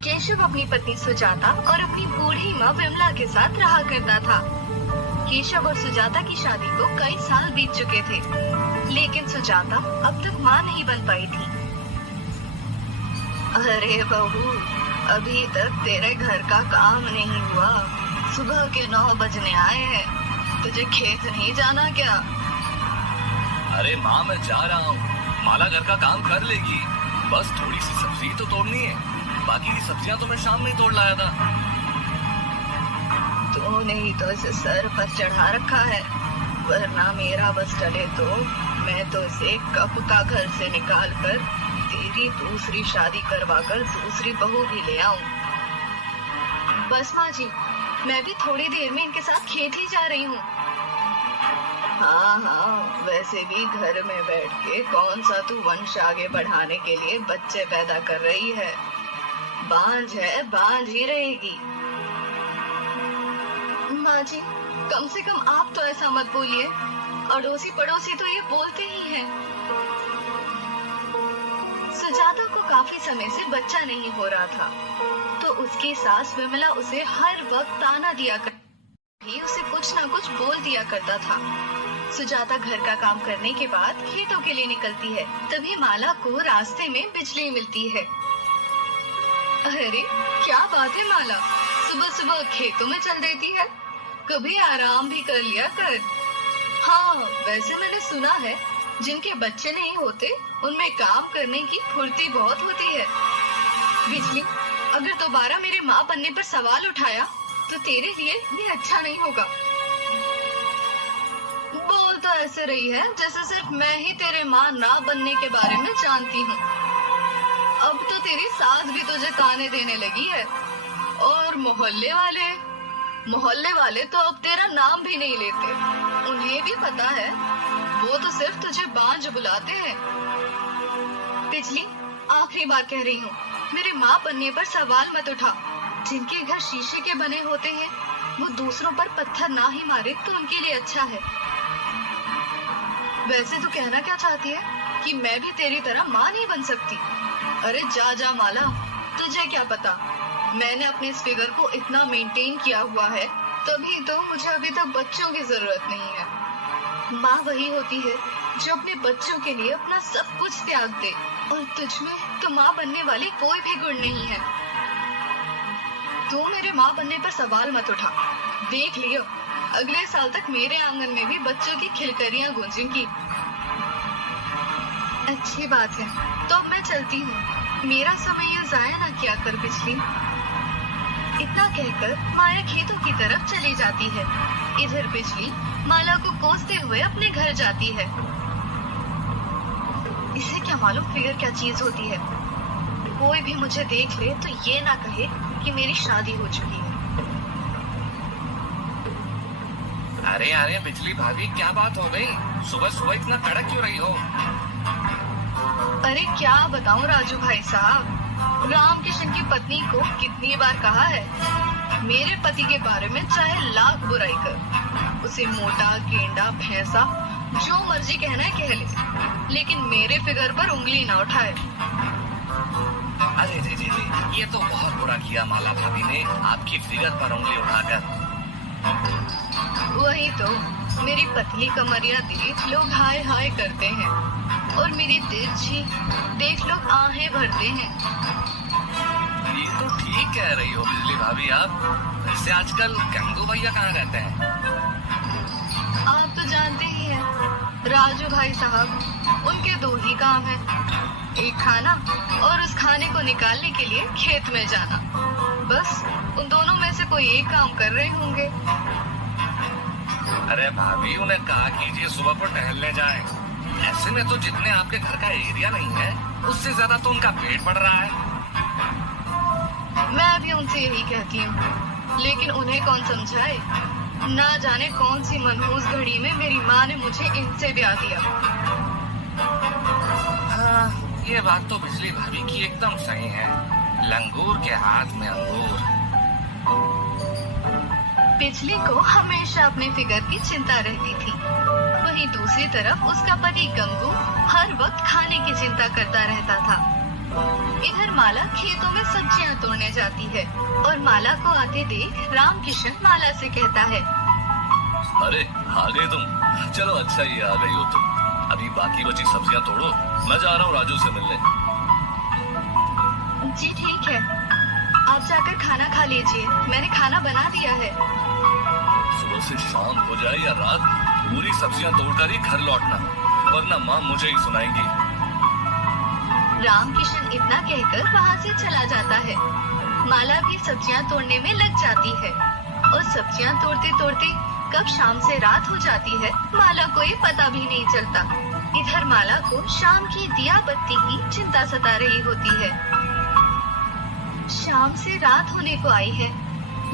केशव अपनी पत्नी सुजाता और अपनी बूढ़ी माँ विमला के साथ रहा करता था। केशव और सुजाता की शादी को कई साल बीत चुके थे, लेकिन सुजाता अब तक माँ नहीं बन पाई थी। अरे बहू, अभी तक तेरे घर का काम नहीं हुआ। सुबह के 9 बजने आए हैं, तुझे खेत नहीं जाना क्या? अरे माँ, मैं जा रहा हूँ। माला घर का काम कर लेगी, बस थोड़ी सी सब्जी तो तोड़नी है। बाकी की सब्जियां तो मैं शाम में ही तोड़ लाया था। तूने ही तो इसे सर पर चढ़ा रखा है, वरना मेरा बस चले तो मैं तो इसे कब का घर से निकाल कर तेरी दूसरी शादी करवा कर दूसरी बहू भी ले आऊं। बस माँ जी, मैं भी थोड़ी देर में इनके साथ खेत ही जा रही हूँ। हाँ, वैसे भी घर में बैठ के कौन सा तू वंश आगे बढ़ाने के लिए बच्चे पैदा कर रही है। बांझ है, बांझ ही रहेगी। माँ जी, कम से कम आप तो ऐसा मत बोलिए, अड़ोसी पड़ोसी तो ये बोलते ही हैं। सुजाता को काफी समय से बच्चा नहीं हो रहा था, तो उसकी सास विमला उसे हर वक्त ताना दिया करती, उसे कुछ ना कुछ बोल दिया करता था। सुजाता घर का काम करने के बाद खेतों के लिए निकलती है, तभी माला को रास्ते में बिजली मिलती है। अरे क्या बात है माला, सुबह सुबह खेतों में चल देती है, कभी आराम भी कर लिया कर। हाँ, वैसे मैंने सुना है जिनके बच्चे नहीं होते उनमें काम करने की फुर्ती बहुत होती है। बिजली, अगर दोबारा मेरे माँ बनने पर सवाल उठाया तो तेरे लिए भी अच्छा नहीं होगा। बोल तो ऐसे रही है जैसे सिर्फ मैं ही तेरे माँ ना बनने के बारे में जानती हूँ। अब तो तेरी सास भी तुझे ताने देने लगी है, और मोहल्ले वाले तो अब तेरा नाम भी नहीं लेते। उन्हें भी पता है, वो तो सिर्फ तुझे बांझ बुलाते हैं। बिजली, आखिरी बार कह रही हूँ, मेरे माँ बनने पर सवाल मत उठा। जिनके घर शीशे के बने होते हैं, वो दूसरों पर पत्थर ना ही मारे तो उनके लिए अच्छा है। वैसे तू कहना क्या चाहती है कि मैं भी तेरी तरह माँ नहीं बन सकती? अरे जा जा माला, तुझे क्या पता, मैंने अपने इस फिगर को इतना मेंटेन किया हुआ है, तभी तो मुझे अभी तक बच्चों की जरूरत नहीं है। माँ वही होती है जो अपने बच्चों के लिए अपना सब कुछ त्याग दे, और तुझमें तो माँ बनने वाली कोई भी गुण नहीं है। तू मेरे माँ बनने पर सवाल मत उठा। देख लियो, अगले साल तक मेरे आंगन में भी बच्चों की खिलकरियां गूंजेंगी। अच्छी बात है, तो अब मैं चलती हूँ, मेरा समय ये जाया ना किया कर बिजली। इतना कहकर माया खेतों की तरफ चली जाती है। इधर बिजली माला को कोसते हुए अपने घर जाती है। इसे क्या मालूम फिगर क्या चीज होती है। कोई भी मुझे देख ले तो ये ना कहे कि मेरी शादी हो चुकी है। अरे अरे बिजली भाभी, क्या बात हो गई? सुबह सुबह इतना कड़क क्यों रही हो? अरे क्या बताऊं राजू भाई साहब, राम किशन की पत्नी को कितनी बार कहा है, मेरे पति के बारे में चाहे लाख बुराई कर, उसे मोटा, गेंडा, भैंसा, जो मर्जी कहना है कह ले, लेकिन मेरे फिगर पर उंगली ना उठाए। अरे जी, ये तो बहुत बुरा किया माला भाभी ने, आपकी फिगर पर उंगली उठाकर। वही तो, मेरी पतली कमरिया देख लोग हाय हाय करते हैं, और मेरी तिरछी देख लोग आहें भरते हैं। ये तो ठीक कह रही हो बिजली भाभी आप। वैसे आजकल गंगू भैया कहाँ रहते हैं? आप तो जानते ही हैं, राजू भाई साहब, उनके 2 ही काम है, एक खाना और उस खाने को निकालने के लिए खेत में जाना। बस उन दोनों में से कोई एक काम कर रहे होंगे। अरे भाभी, उन्हें कहा कीजिए सुबह को टहलने जाएं। ऐसे में तो जितने आपके घर का एरिया नहीं है, उससे ज्यादा तो उनका पेट बढ़ रहा है। मैं भी उनसे यही कहती हूँ, लेकिन उन्हें कौन समझाए। ना जाने कौन सी मनहूस घड़ी में मेरी माँ ने मुझे इनसे ब्याह दिया। हाँ, ये बात तो बिजली भाभी की एकदम सही है, लंगूर के हाथ में अंगूर। बिजली को हमेशा अपने फिगर की चिंता रहती थी, वहीं दूसरी तरफ उसका पति गंगू हर वक्त खाने की चिंता करता रहता था। इधर माला खेतों में सब्जियां तोड़ने जाती है और माला को आते देख रामकिशन माला से कहता है, अरे आ गए तुम, चलो अच्छा ही आ गई हो तुम। अभी बाकी बची सब्जियां तोड़ो, मैं जा रहा हूँ राजू से मिलने। जी ठीक है, आप जाकर खाना खा लीजिए, मैंने खाना बना दिया है। सुबह से शाम हो जाए या रात, पूरी सब्जियां तोड़कर ही घर लौटना, वरना माँ मुझे ही सुनाएंगी। रामकिशन इतना कहकर वहाँ से चला जाता है। माला भी सब्जियां तोड़ने में लग जाती है और सब्जियां तोड़ते तोड़ते कब शाम से रात हो जाती है माला को ये पता भी नहीं चलता। इधर माला को शाम की दिया बत्ती की चिंता सता रही होती है। शाम से रात होने को आई है,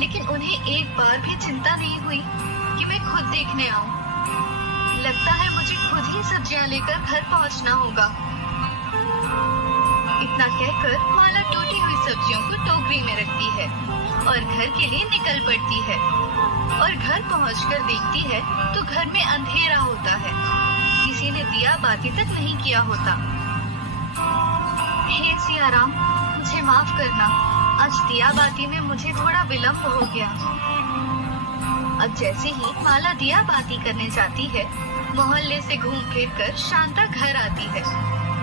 लेकिन उन्हें एक बार भी चिंता नहीं हुई कि मैं खुद देखने आऊं। लगता है मुझे खुद ही सब्जियां लेकर घर पहुंचना होगा। इतना कहकर माला टूटी हुई सब्जियों को टोकरी में रखती है और घर के लिए निकल पड़ती है। और घर पहुंचकर देखती है तो घर में अंधेरा होता है, किसी ने दिया बाती तक नहीं किया होता। हे सिया राम, मुझे माफ करना, आज दिया बाती में मुझे थोड़ा विलम्ब हो गया। अब जैसे ही माला दिया बाती करने जाती है, मोहल्ले से घूम फिर कर शांता घर आती है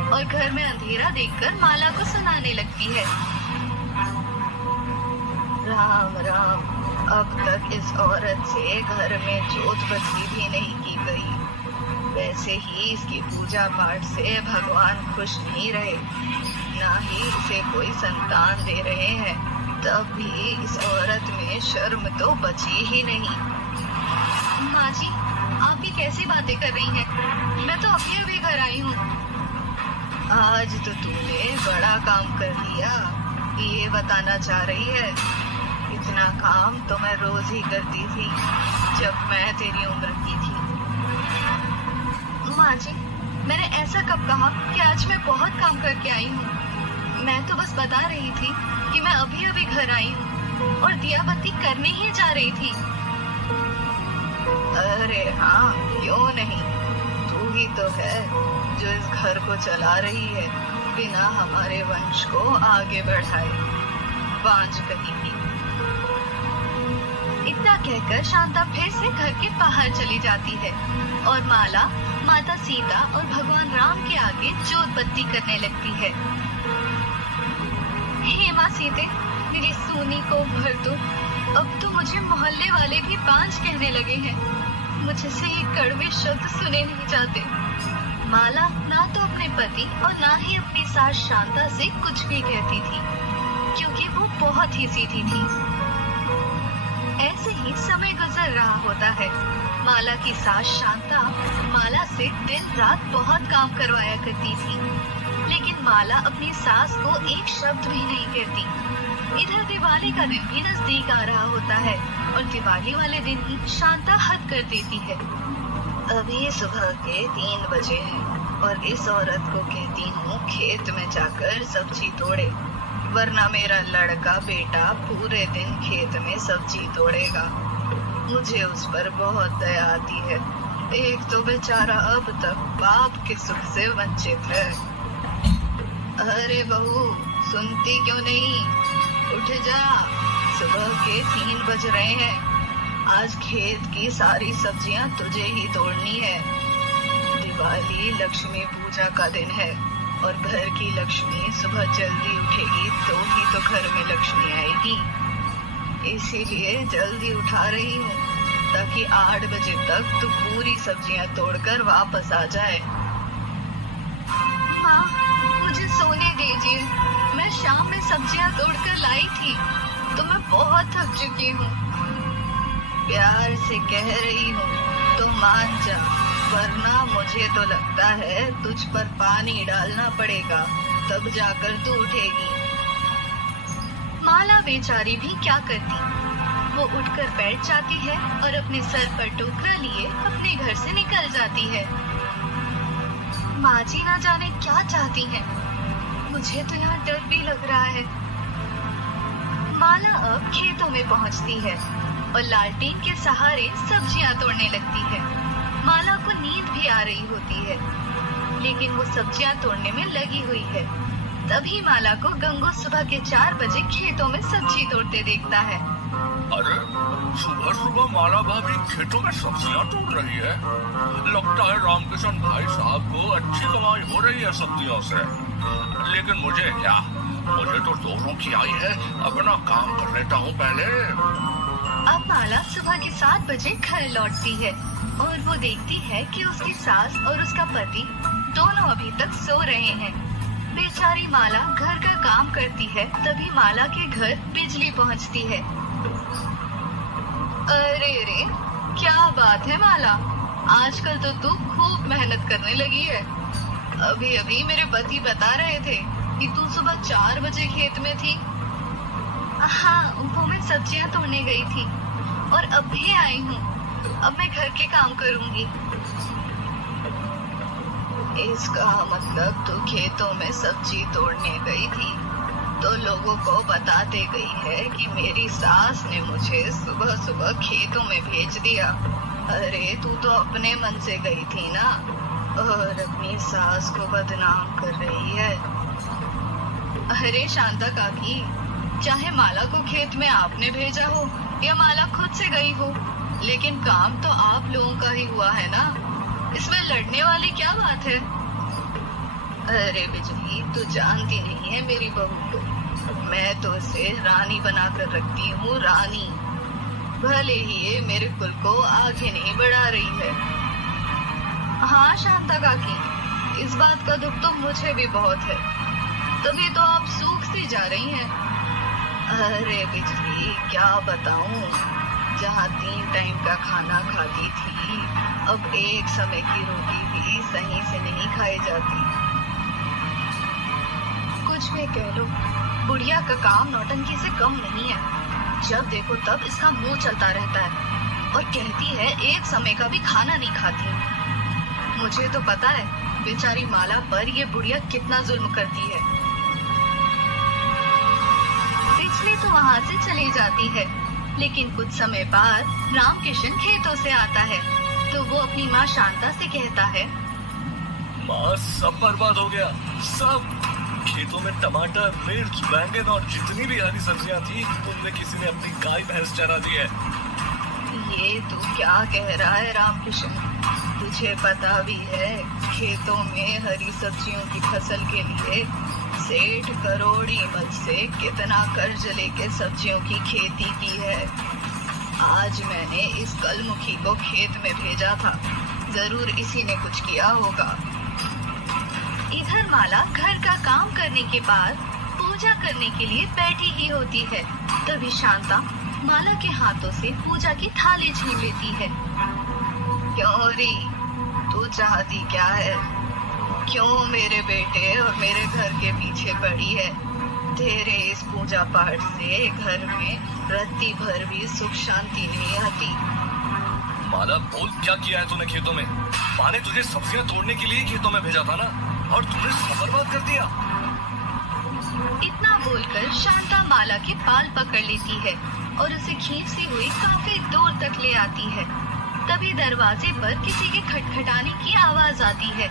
और घर में अंधेरा देखकर माला को सुनाने लगती है, राम राम, अब तक इस औरत से घर में जोत बत्ती भी नहीं की गई। वैसे ही इसकी पूजा पाठ से भगवान खुश नहीं रहे, ना ही इसे कोई संतान दे रहे हैं, तब भी इस औरत में शर्म तो बची ही नहीं। माँ जी, आप भी कैसी बातें कर रही हैं? मैं तो अभी अभी घर आई हूँ। आज तो तूने बड़ा काम कर लिया, ये बताना चाह रही है? इतना काम तो मैं रोज ही करती थी जब मैं तेरी उम्र की थी। माँ जी, मैंने ऐसा कब कहा कि आज मैं बहुत काम करके आई हूँ? मैं तो बस बता रही थी कि मैं अभी अभी घर आई हूँ और दिया बत्ती करने ही जा रही थी। अरे हाँ, क्यों नहीं, तू ही तो है जो इस घर को चला रही है बिना हमारे वंश को आगे बढ़ाए, बांझ कहीं। इतना कहकर शांता फिर से घर के बाहर चली जाती है और माला माता सीता और भगवान राम के आगे जोत बत्ती करने लगती है। हे माँ सीते, मेरी सूनी को भर दो, अब तो मुझे मोहल्ले वाले भी बांझ कहने लगे हैं, मुझसे ये कड़वे शब्द सुने नहीं जाते। माला ना तो अपने पति और ना ही अपनी सास शांता से कुछ भी कहती थी, क्योंकि वो बहुत ही सीधी थी। ऐसे ही समय गुजर रहा होता है। माला की सास शांता माला से दिन रात बहुत काम करवाया करती थी, लेकिन माला अपनी सास को एक शब्द भी नहीं कहती। इधर दिवाली का दिन भी नजदीक आ रहा होता है और दिवाली वाले दिन ही शांता हद कर देती है। अभी सुबह के 3 बजे हैं और इस औरत को कहती हूँ खेत में जाकर सब्जी तोड़े, वरना मेरा लड़का बेटा पूरे दिन खेत में सब्जी तोड़ेगा। मुझे उस पर बहुत दया आती है, एक तो बेचारा अब तक बाप के सुख से वंचित है। अरे बहू, सुनती क्यों नहीं? उठ जा, सुबह के 3 बज रहे हैं, आज खेत की सारी सब्जियां तुझे ही तोड़नी है। दिवाली लक्ष्मी पूजा का दिन है और घर की लक्ष्मी सुबह जल्दी उठेगी तो ही तो घर में लक्ष्मी आएगी, इसीलिए जल्दी उठा रही हूँ ताकि 8 बजे तक तू पूरी सब्जियां तोड़कर वापस आ जाए। माँ, मुझे सोने दीजिए, मैं शाम में सब्जियां तोड़कर लाई थी तो मैं बहुत थक चुकी हूँ। प्यार से कह रही हूँ तो मान जा, वरना मुझे तो लगता है तुझ पर पानी डालना पड़ेगा, तब जाकर तू उठेगी। माला बेचारी भी क्या करती, वो उठकर बैठ जाती है और अपने सर पर टोकरा लिए अपने घर से निकल जाती है। माँ जी ना जाने क्या चाहती हैं, मुझे तो यहाँ डर भी लग रहा है। माला अब खेतों में पहुँचती है और लालटेन के सहारे सब्जियां तोड़ने लगती है। माला को नींद भी आ रही होती है, लेकिन वो सब्जियां तोड़ने में लगी हुई है। तभी माला को गंगू सुबह के 4 बजे खेतों में सब्जी तोड़ते देखता है। अरे सुबह सुबह माला भाभी खेतों में सब्जियां तोड़ रही है। लगता है रामकिशन भाई साहब को अच्छी कमाई हो रही है सब्जियों से। लेकिन मुझे क्या, मुझे तो जोरों की आई है, अपना काम कर लेता हूँ पहले। अब माला सुबह के 7 बजे घर लौटती है और वो देखती है कि उसकी सास और उसका पति दोनों अभी तक सो रहे हैं। बेचारी माला घर का काम करती है, तभी माला के घर बिजली पहुंचती है। अरे रे, क्या बात है माला, आजकल तो तू खूब मेहनत करने लगी है। अभी अभी मेरे पति बता रहे थे कि तू सुबह 4 बजे खेत में थी। हाँ, वो मैं सब्जियां तोड़ने गई थी और अब भी आई हूँ। अब मैं घर के काम करूँगी। इसका मतलब तू खेतों में सब्जी तोड़ने गई थी तो लोगों को बताते गई है कि मेरी सास ने मुझे सुबह सुबह खेतों में भेज दिया। अरे तू तो अपने मन से गई थी ना, और अपनी सास को बदनाम कर रही है। अरे शांता काकी, चाहे माला को खेत में आपने भेजा हो या माला खुद से गई हो, लेकिन काम तो आप लोगों का ही हुआ है ना, इसमें लड़ने वाली क्या बात है। अरे बिजली, तू जानती नहीं है मेरी बहू को, मैं तो उसे रानी बनाकर रखती हूँ, रानी। भले ही ये मेरे कुल को आगे नहीं बढ़ा रही है। हाँ शांता काकी, इस बात का दुख तो मुझे भी बहुत है, तभी तो आप सूखती जा रही हैं। अरे बिजली, क्या बताऊं, जहाँ 3 टाइम का खाना खाती थी, अब एक समय की रोटी भी सही से नहीं खाई जाती। कुछ भी कह लो, बुढ़िया का काम नौटंकी से कम नहीं है। जब देखो तब इसका मुंह चलता रहता है और कहती है एक समय का भी खाना नहीं खाती। मुझे तो पता है बेचारी माला पर ये बुढ़िया कितना जुल्म करती है। बिजली तो वहाँ से चली जाती है, लेकिन कुछ समय बाद रामकिशन खेतों से आता है तो वो अपनी माँ शांता से कहता है, माँ सब बर्बाद हो गया, सब। खेतों में टमाटर, मिर्च, बैंगन और जितनी भी हरी सब्जियां थी उनमें किसी ने अपनी गाय भैंस चरा दी है। ये तू क्या कह रहा है रामकिशन, तुझे पता भी है खेतों में हरी सब्जियों की फसल के लिए सेठ करोड़ी मत से कितना कर्ज लेके सब्जियों की खेती की है। आज मैंने इस कलमुखी को खेत में भेजा था, जरूर इसी ने कुछ किया होगा। इधर माला घर का काम करने के बाद पूजा करने के लिए बैठी ही होती है, तभी शांता माला के हाथों से पूजा की थाली छीन लेती है। क्यों री, तू चाहती क्या है? क्यों मेरे बेटे और मेरे घर के पीछे पड़ी है? तेरे इस पूजा पाठ से घर में रत्ती भर भी सुख शांति नहीं आती। माला बोल, क्या किया है तूने खेतों में? माँ ने तुझे सब्जियां तोड़ने के लिए खेतों में भेजा था ना, और तूने सब बर्बाद कर दिया। इतना बोलकर शांता माला के बाल पकड़ लेती है और उसे खींचती हुई काफी दूर तक ले आती है। तभी दरवाजे पर किसी के खटखटाने की आवाज आती है।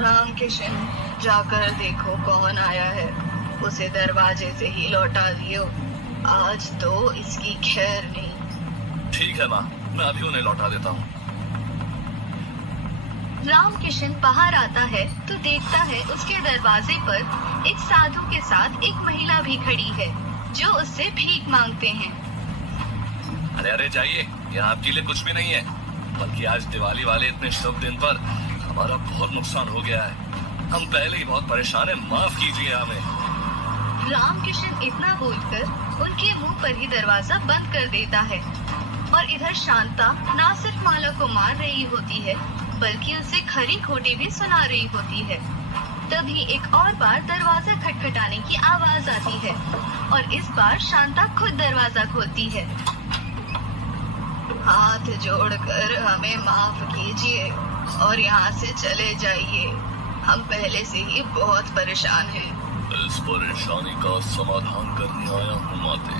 रामकिशन, जाकर देखो कौन आया है, उसे दरवाजे से ही लौटा दियो, आज तो इसकी खैर नहीं। ठीक है माँ, मैं अभी उन्हें लौटा देता हूँ। रामकिशन बाहर आता है तो देखता है उसके दरवाजे पर एक साधु के साथ एक महिला भी खड़ी है जो उससे भीख मांगते हैं। अरे अरे जाइए, यहाँ आपके लिए कुछ भी नहीं है, बल्कि आज दिवाली वाले इतने शुभ दिन पर हमारा बहुत नुकसान हो गया है। हम पहले ही बहुत परेशान हैं, माफ कीजिए हमें। रामकिशन इतना बोलकर उनके मुंह पर ही दरवाजा बंद कर देता है और इधर शांता न सिर्फ माला को मार रही होती है बल्कि उसे खरी खोटी भी सुना रही होती है। तभी एक और बार दरवाजा खटखटाने की आवाज आती है और इस बार शांता खुद दरवाजा खोलती है। हाथ जोड़कर हमें माफ कीजिए और यहाँ से चले जाइए, हम पहले से ही बहुत परेशान हैं। इस परेशानी का समाधान करने आया हूँ माते,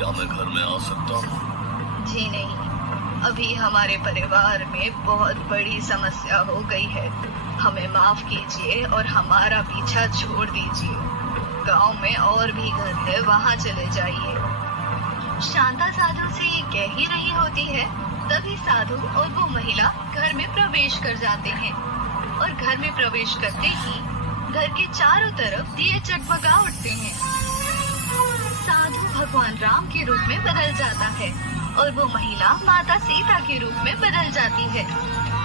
या मैं घर में आ सकता हूँ? जी नहीं, अभी हमारे परिवार में बहुत बड़ी समस्या हो गई है, हमें माफ कीजिए और हमारा पीछा छोड़ दीजिए। गांव में और भी घर है, वहां चले जाइए। शांता साधु से ये कह ही रही होती है, तभी साधु और वो महिला घर में प्रवेश कर जाते हैं और घर में प्रवेश करते ही घर के चारों तरफ दिए जगमगा उठते हैं। साधु भगवान राम के रूप में बदल जाता है और वो महिला माता सीता के रूप में बदल जाती है।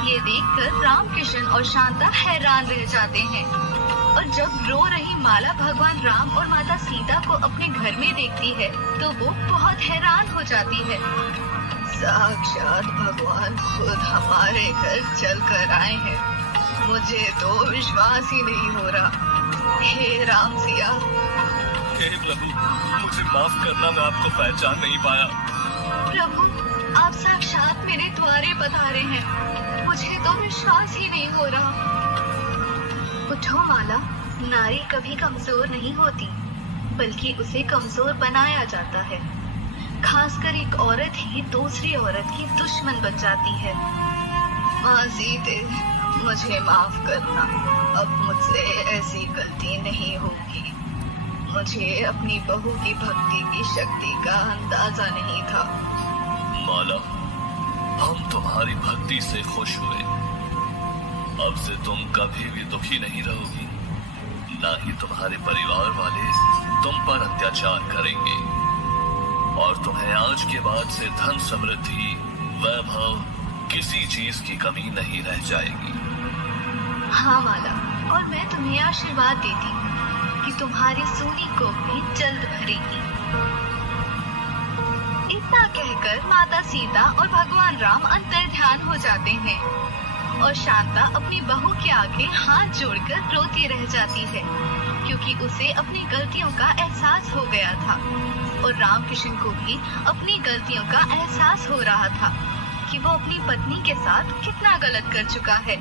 ये देखकर रामकिशन और शांता हैरान रह जाते हैं और जब रो रही माला भगवान राम और माता सीता को अपने घर में देखती है तो वो बहुत हैरान हो जाती है। साक्षात भगवान खुद हमारे घर चल कर आए हैं, मुझे तो विश्वास ही नहीं हो रहा। हे राम सिया। हे प्रभु, मुझे माफ करना, मैं आपको पहचान नहीं पाया। प्रभु, आप साक्षात मेरे द्वारे पधारे हैं, मुझे तो विश्वास ही नहीं हो रहा। उठो माला, नारी कभी कमजोर नहीं होती, बल्कि उसे कमजोर बनाया जाता है। खासकर एक औरत ही दूसरी औरत की दुश्मन बन जाती है। माँ सीते, मुझे माफ करना, अब मुझसे ऐसी गलती नहीं होगी। मुझे अपनी बहू की भक्ति की शक्ति का अंदाजा नहीं था। माला, हम तुम्हारी भक्ति से खुश हुए। अब से तुम कभी भी दुखी नहीं रहोगी, ना ही तुम्हारे परिवार वाले तुम पर अत्याचार करेंगे और तुम्हें आज के बाद से धन समृद्धि, वैभव, किसी चीज की कमी नहीं रह जाएगी। हाँ माला, और मैं तुम्हें आशीर्वाद देती हूँ कि तुम्हारी सूनी को भी जल्द भरेगी। इतना कहकर माता सीता और भगवान राम अंतर्ध्यान हो जाते हैं और शांता अपनी बहू के आगे हाथ जोड़कर रोती रह जाती है, क्योंकि उसे अपनी गलतियों का एहसास हो गया था और रामकिशन को भी अपनी गलतियों का एहसास हो रहा था कि वो अपनी पत्नी के साथ कितना गलत कर चुका है।